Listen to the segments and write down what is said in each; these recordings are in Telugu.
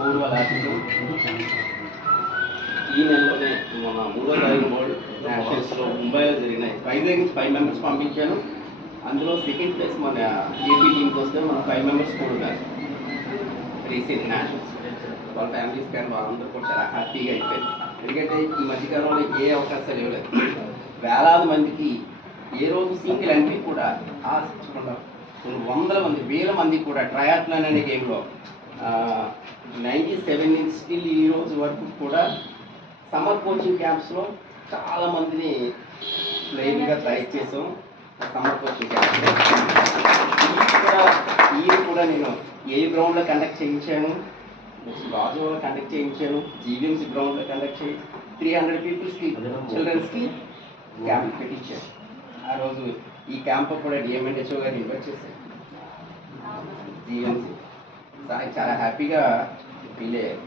పూర్వ రాష్ట్రం ఈ నెలలోనే మన 3వ తారీఖు వరల్డ్ నేషనల్స్లో ముంబైలో జరిగినాయి. వైజాగ్ నుంచి 5 మెంబర్స్ పంపించాను. అందులో సెకండ్ ప్లేస్ మన ఏపీ టీంకి వస్తే మన 5 మెంబర్స్ కూడా ఉన్నారు. రీసెంట్ నేషనల్స్ వాళ్ళ ఫ్యామిలీస్ కానీ వాళ్ళందరూ కూడా చాలా హ్యాపీగా అయిపోయారు. ఎందుకంటే ఈ మధ్యకాలంలో ఏ అవకాశాలు ఇవ్వలేదు. వేలాది మందికి ఏ రోజు సింగిల్ ఎంట్రీ కూడా ఆశించకుండా కొన్ని వందల మంది వేల మంది కూడా ట్రయాథ్లాన్ అనే గేమ్లో 97 నుంచి స్టిల్ ఈ రోజు వరకు కూడా సమ్మర్ కోచింగ్ క్యాంప్స్లో చాలామందిని ప్లేయర్గా తయారు చేసాం. సమ్మర్ కోచింగ్ క్యాంప్స్లో ఈ కూడా నేను ఏ గ్రౌండ్లో కండక్ట్ చేయించాను, రాజులో కండక్ట్ చేయించాను, జీవీఎంసీ గ్రౌండ్లో కండక్ట్ చేయి 300 పీపుల్స్కి చిల్డ్రన్స్కి క్యాంప్ పెట్టించాను. ఆ రోజు ఈ క్యాంప్ కూడా డిఎంఎన్హెచ్ఓ గారిని ఇన్వైట్ చేశాను. జీవీఎంసీ చాలా హ్యాపీగా ఫీల్ అయ్యారు.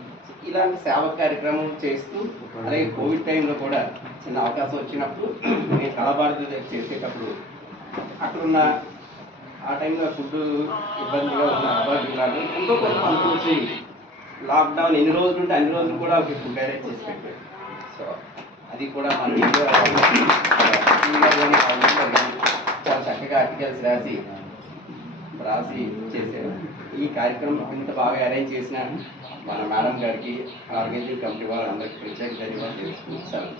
ఇలాంటి సేవా కార్యక్రమం చేస్తూ అలాగే కోవిడ్ టైంలో కూడా చిన్న అవకాశం వచ్చినప్పుడు నేను కళాభారతి చేసేటప్పుడు అక్కడున్న ఆ టైంలో ఫుడ్ ఇబ్బందిగా ఉన్న అబ్బాయిలాగా ఎంతో కొంత అనుకుంచి లాక్డౌన్ ఎన్ని రోజులు ఉంటే అన్ని రోజులు కూడా ఒక ఫుడ్ అరేంజ్ చేసి పెట్టారు. సో అది కూడా మన చాలా చక్కగా ఆర్టికల్స్ రాసి చేశారు. ఈ కార్యక్రమం ఇంత బాగా అరేంజ్ చేసిన మన మేడం గారికి, ఆర్గనైజింగ్ కమిటీ వాళ్ళందరికీ ప్రత్యేక ధన్యవాదాలు తెలుసుకుంటాను.